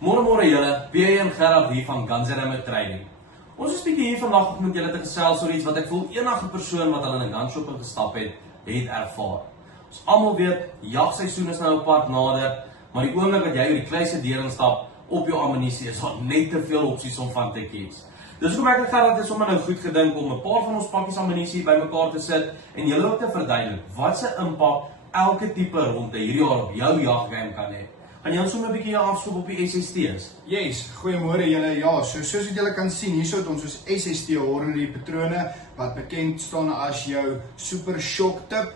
Môre julle, P.A. en Gerard hier van Guns N' Ammo Trading. Ons is bietjie hier vandag om met julle te gesels oor iets wat ek voel enige persoon wat al in 'n gunshop ingestap het ervaar. Ons almal weet, jagseisoen is nou 'n pad nader, maar die oomblik wat jy oor die kluise deur instap op jou ammunisie is daar net te veel opsies om van te kies. Dis hoekom ek en Gerard het sommer nou goed gedink om 'n paar van ons pakkies ammunisie bymekaar te sit en julle ook te verduidelik wat se impak elke tipe ronde hierdie jaar op jou jaggame kan hê. Gaan jy ons sommer 'n bietjie afskoop op die SST's? Yes, goeiemôre julle. Ja, soos wat julle kan sien, hierso het ons ons SST hornady patrone wat bekend staan as jou super shock tip.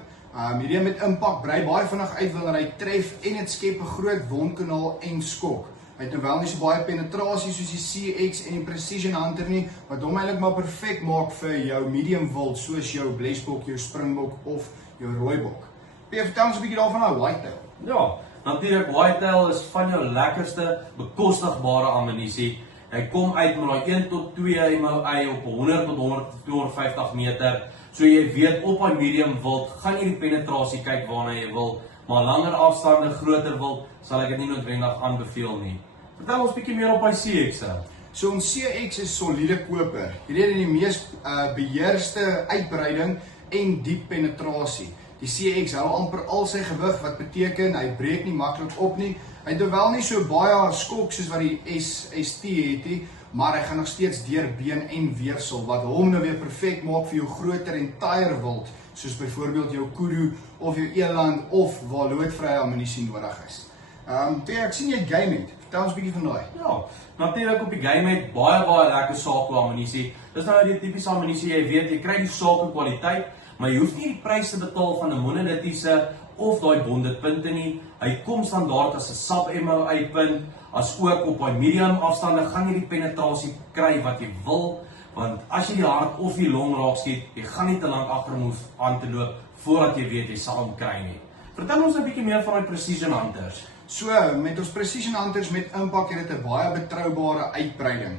Hierdie met impak brei baie vinnig uit wanneer hy tref en dit skep 'n groot wondkanaal en skok. Hy het nou wel nie so baie penetrasie soos die CX en die Precision Hunter nie, wat hom eintlik maar perfek maak vir jou medium wild soos jou blesbok, jou springbok of jou rooibok. Vertel ons 'n bietjie daarvan nou, whitetail. Ja, natuurlik whitetail is van jou lekkerste bekostigbare ammunisie. Hy kom uit met daai 1 tot 2 MOA op 100 tot 250 meter. So jy weet op 'n medium wild gaan jy die penetrasie kyk waarna jy wil, maar langer afstande, groter wild sal ek dit nie noodwendig aanbeveel nie. Vertel ons bietjie meer op hy CX. So ons CX is soliede koper. Hierdie het die mees beheerste uitbreiding en diep penetrasie. Die CX hou amper al sy gewig, wat beteken hy breek nie maklik op nie. Hy het wel nie so baie skok soos wat die SST het nie, maar hy gaan nog steeds deur been en weersel, wat hom nou weer perfek maak vir jou groter en taaier wild, soos byvoorbeeld jou kudu of jou eland of waar loodvrye ammunisie nodig is. Ek sien jy game het. Vertel ons 'n bietjie van daai. Ja, natuurlik op die game het baie lekker SACO ammunisie. Dis nou die tipiese ammunisie, jy weet, jy kry die SACO kwaliteit, maar jy hoef nie die prys te betaal van 'n monolitiese of daai bonded punte nie. Hy kom standaard as 'n sub MOA punt, as ook op daai medium afstande gaan jy die penetrasie kry wat jy wil, want as jy die hart of die long raak skiet, jy gaan nie te lank agter hom hoef aan te loop voordat jy weet jy sal hom kry nie. Vertel ons 'n bietjie meer van die Precision Hunters. So, met ons Precision Hunters met impak het dit 'n baie betroubare uitbreiding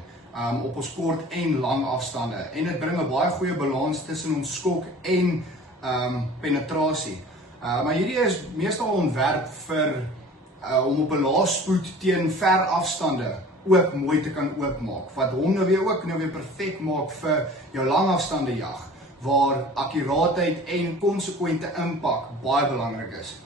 op ons kort en lang afstande. En dit bring 'n baie goeie balans tussen ons skok en penetrasie. Maar hierdie is meestal ontwerp vir om op 'n lae spoed teen ver afstande ook mooi te kan oopmaak. Wat hom nou weer perfek maak vir jou lang afstande jag, waar akkuraatheid en konsekwente impak baie belangrik is.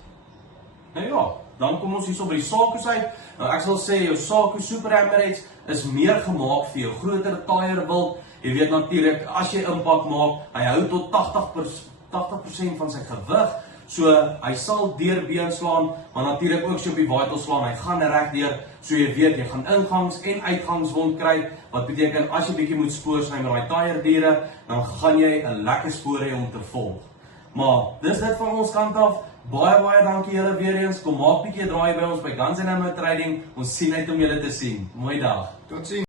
Nou ja, dan kom ons hierso by die SACO's uit. Nou ek sal sê jou SACO Super Emirates is meer gemaak vir jou groter taaier wild. Jy weet natuurlik, as jy impak maak, hy hou tot 80% van sy gewig. So hy sal deur been slaan, maar natuurlik ook as jy op die waaitel slaan, hy gaan reg deur. So jy weet, jy gaan ingangs en uitgangswond kry, wat beteken as jy bietjie moet spoor sny met daai taaier diere, dan gaan jy 'n lekker spoor hê om te volg. Maar dis dit van ons kant af. Baie dankie julle weer eens. Kom maak bietjie 'n draai by ons by Guns N' Ammo Trading. Ons sien uit om julle te sien. Mooi dag. Totsiens.